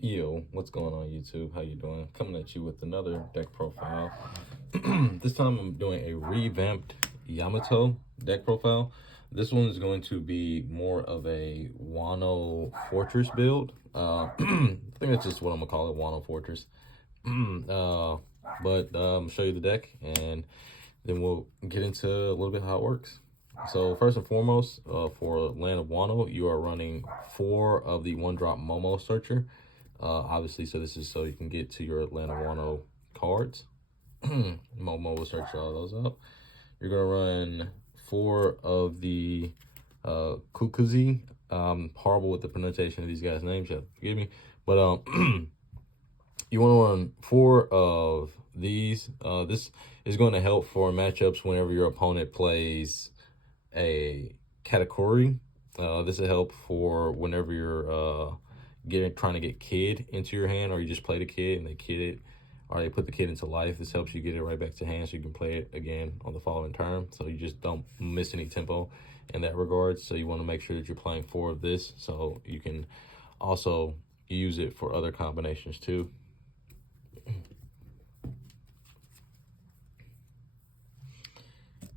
Yo, what's going on YouTube? How you doing? Coming at you with another deck profile. This time I'm doing a revamped Yamato deck profile. This one is going to be more of a Wano Fortress build. I think that's just what I'm gonna call it, Wano Fortress. But I'm gonna show you the deck and then we'll get into a little bit how it works. So first and foremost, for Land of Wano, you are running 4 of the 1-drop Momo Searcher. Obviously, so this is so you can get to your Land of Wano cards. Momo will search all those out. You're gonna run 4 of the Kukuzi. Horrible with the pronunciation of these guys' names, yeah, forgive me. But you want to run 4 of these. This is going to help for matchups whenever your opponent plays a category. This will help for whenever you're trying to get kid into your hand, or you just play the kid and they kid it, or they put the kid into life. This helps you get it right back to hand so you can play it again on the following turn, so you just don't miss any tempo in that regard. So you want to make sure that you're playing 4 of this so you can also use it for other combinations too.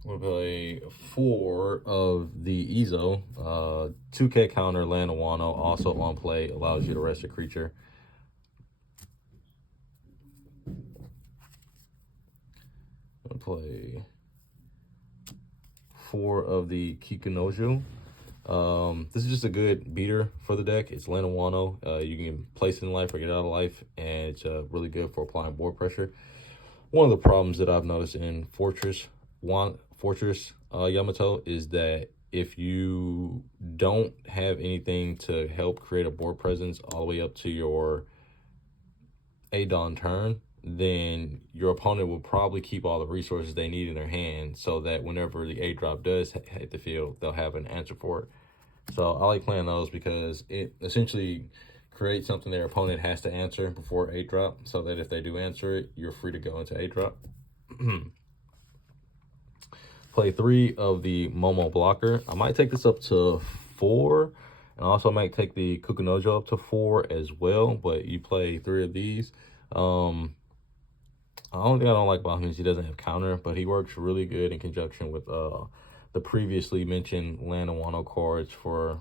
We'll play 4 of the Ezo. 2K counter Land of Wano, also on play, allows you to rest a creature. We'll play 4 of the Kikunojo. This is just a good beater for the deck. It's Land of Wano. You can place it in life or get out of life, and it's really good for applying board pressure. One of the problems that I've noticed in Fortress Yamato is that if you don't have anything to help create a board presence all the way up to your Adon turn, then your opponent will probably keep all the resources they need in their hand so that whenever the A-drop does hit the field, they'll have an answer for it. So I like playing those because it essentially creates something their opponent has to answer before A-drop, so that if they do answer it, you're free to go into A-drop. Play 3 of the Momo blocker. I might take this up to 4, and also might take the Kukunojo up to 4 as well, but you play 3 of these. The only thing I don't like about him is he doesn't have counter, but he works really good in conjunction with the previously mentioned Land of Wano cards for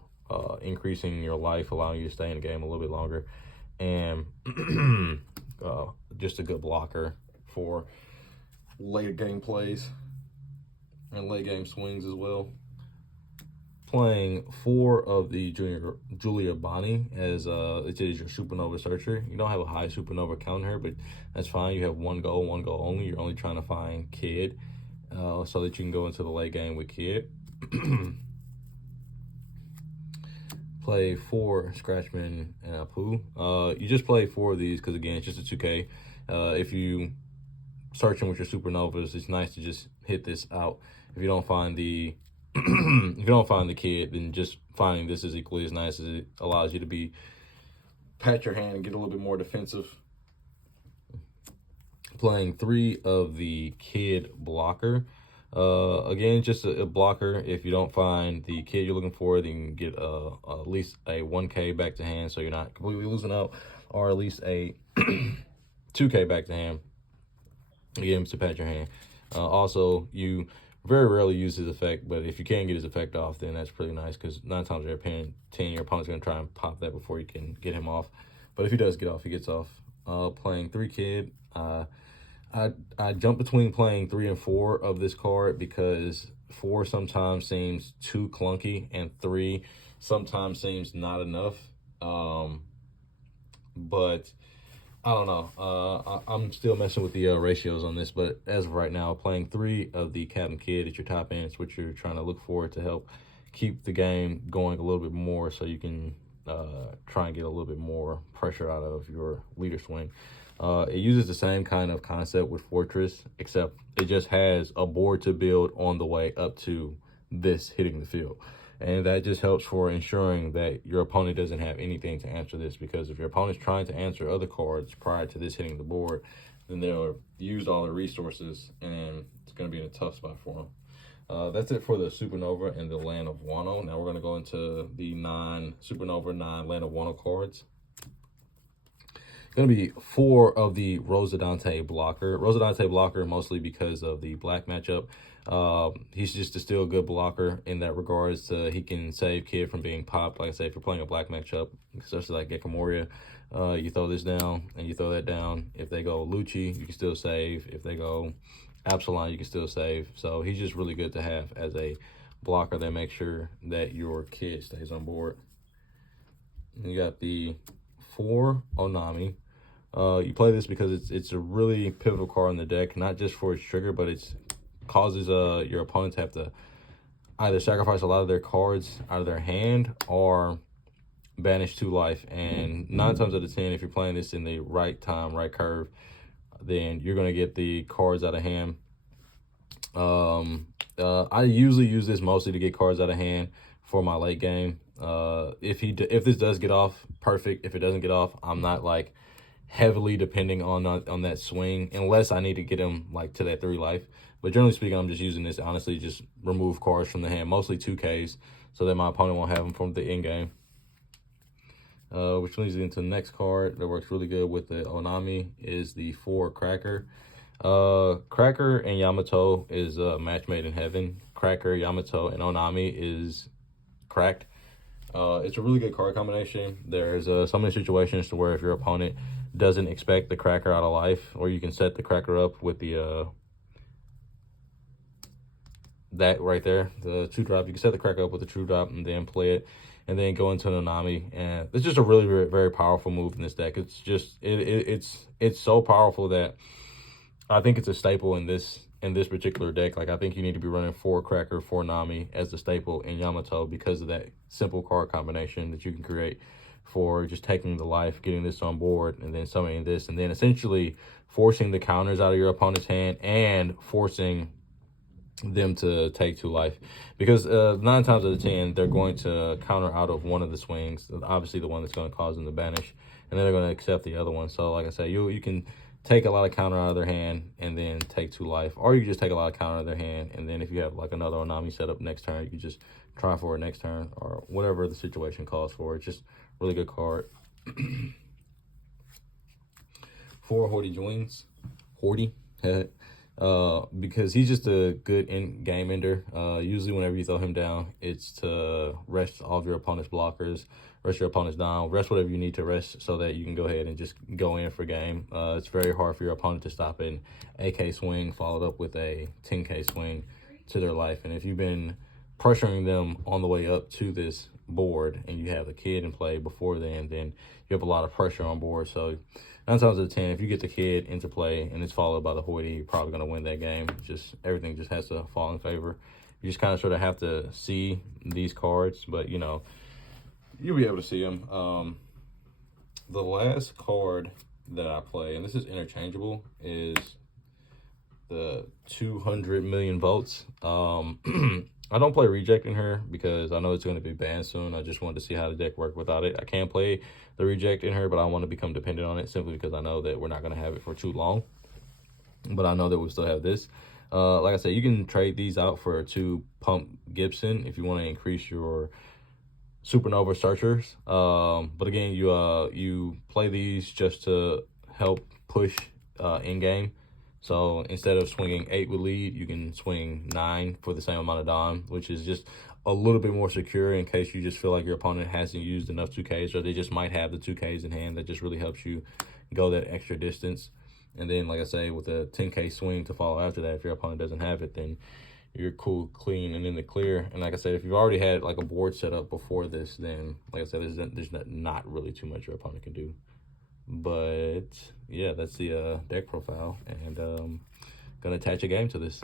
increasing your life, allowing you to stay in the game a little bit longer, and just a good blocker for later game plays and late game swings as well. Playing 4 of the Julia Bonnie as it is your Supernova Searcher. You don't have a high Supernova count here, but that's fine. You have one goal only. You're only trying to find Kid so that you can go into the late game with Kid. Play 4 Scratchman and Apu. You just play 4 of these because, again, it's just a 2K. If you searching with your Supernovas, it's nice to just hit this out. If you don't find the if you don't find the kid, then just finding this is equally as nice, as it allows you to pat your hand and get a little bit more defensive. Playing 3 of the kid blocker. Again, just a blocker. If you don't find the kid you're looking for, then you can get at least a 1K back to hand, so you're not completely losing out, or at least a 2K back to hand. Again, to pat your hand. Also, you very rarely use his effect, but if you can get his effect off, then that's pretty nice, because 9 times out of 10, your opponent's going to try and pop that before you can get him off. But if he does get off, he gets off. Playing 3 kid. I jump between playing 3 and 4 of this card because 4 sometimes seems too clunky and 3 sometimes seems not enough. But I don't know. I'm still messing with the ratios on this, but as of right now, playing 3 of the Captain Kid at your top end is what you're trying to look for to help keep the game going a little bit more, so you can try and get a little bit more pressure out of your leader swing. It uses the same kind of concept with Fortress, except it just has a board to build on the way up to this hitting the field. And that just helps for ensuring that your opponent doesn't have anything to answer this, because if your opponent's trying to answer other cards prior to this hitting the board, then they'll use all their resources, and it's going to be in a tough spot for them. That's it for the Supernova and the Land of Wano. Now we're going to go into the non-Supernova, non-Land of Wano cards. going to be 4 of the Rosadante blocker. Rosadante blocker mostly because of the black matchup. He's just a still good blocker in that regards. He can save kid from being popped. Like I say, if you're playing a black matchup, especially like Gekamoria, you throw this down and you throw that down. If they go Lucci, you can still save. If they go Absalon, you can still save. So he's just really good to have as a blocker that makes sure that your kid stays on board. You got the 4 Onami. You play this because it's a really pivotal card in the deck, not just for its trigger, but it's causes your opponent to have to either sacrifice a lot of their cards out of their hand or banish 2 life. And 9 times out of 10, if you're playing this in the right time, right curve, then you're going to get the cards out of hand. I usually use this mostly to get cards out of hand for my late game. If this does get off, perfect. If it doesn't get off, I'm not like heavily depending on that swing unless I need to get him like to that 3 life. But generally speaking, I'm just using this to honestly just remove cards from the hand, mostly 2Ks, so that my opponent won't have them from the end game. Which leads into the next card that works really good with the Onami is the 4 Cracker. Cracker and Yamato is a match made in heaven. Cracker, Yamato, and Onami is cracked. It's a really good card combination. There's so many situations to where if your opponent doesn't expect the Cracker out of life, or you can set the Cracker up with the that right there, the 2-drop. You can set the Cracker up with the 2-drop and then play it, and then go into an Onami. And it's just a really, very, very powerful move in this deck. It's just it's so powerful that I think it's a staple in this particular deck. Like, I think you need to be running 4 Cracker, 4 Nami as the staple in Yamato because of that simple card combination that you can create for just taking the life, getting this on board, and then summoning this, and then essentially forcing the counters out of your opponent's hand and forcing them to take 2 life. Because 9 times out of 10, they're going to counter out of one of the swings, obviously the one that's going to cause them to banish, and then they're going to accept the other one. So like I said, you can take a lot of counter out of their hand and then take 2 life, or you can just take a lot of counter out of their hand, and then if you have like another Onami set up next turn, you can just try for it next turn, or whatever the situation calls for. It's just really good card. 4 Horty Joins. Horty. Because he's just a good in-game ender. Usually whenever you throw him down, it's to rest all of your opponent's blockers, rest your opponent's down, rest whatever you need to rest so that you can go ahead and just go in for game. It's very hard for your opponent to stop an 8K swing followed up with a 10K swing to their life. And if you've been pressuring them on the way up to this board and you have the kid in play before then you have a lot of pressure on board. So 9 times out of 10, if you get the kid into play and it's followed by the Hoity, you're probably going to win that game. Just everything just has to fall in favor. You just kind of sort of have to see these cards, but you know, you'll be able to see them. The last card that I play, and this is interchangeable, is the 200 million votes. I don't play Reject in her because I know it's going to be banned soon. I just wanted to see how the deck worked without it. I can play the Reject in her, but I want to become dependent on it simply because I know that we're not going to have it for too long. But I know that we still have this. Like I said, you can trade these out for 2 Pump Gibson if you want to increase your Supernova Searchers. But again, you play these just to help push in-game. So instead of swinging 8 with lead, you can swing 9 for the same amount of dime, which is just a little bit more secure in case you just feel like your opponent hasn't used enough 2Ks, or they just might have the 2Ks in hand. That just really helps you go that extra distance. And then, like I say, with a 10K swing to follow after that, if your opponent doesn't have it, then you're cool, clean, and in the clear. And like I said, if you've already had like a board set up before this, then like I said, there's not really too much your opponent can do. But yeah, that's the deck profile, and gonna attach a game to this.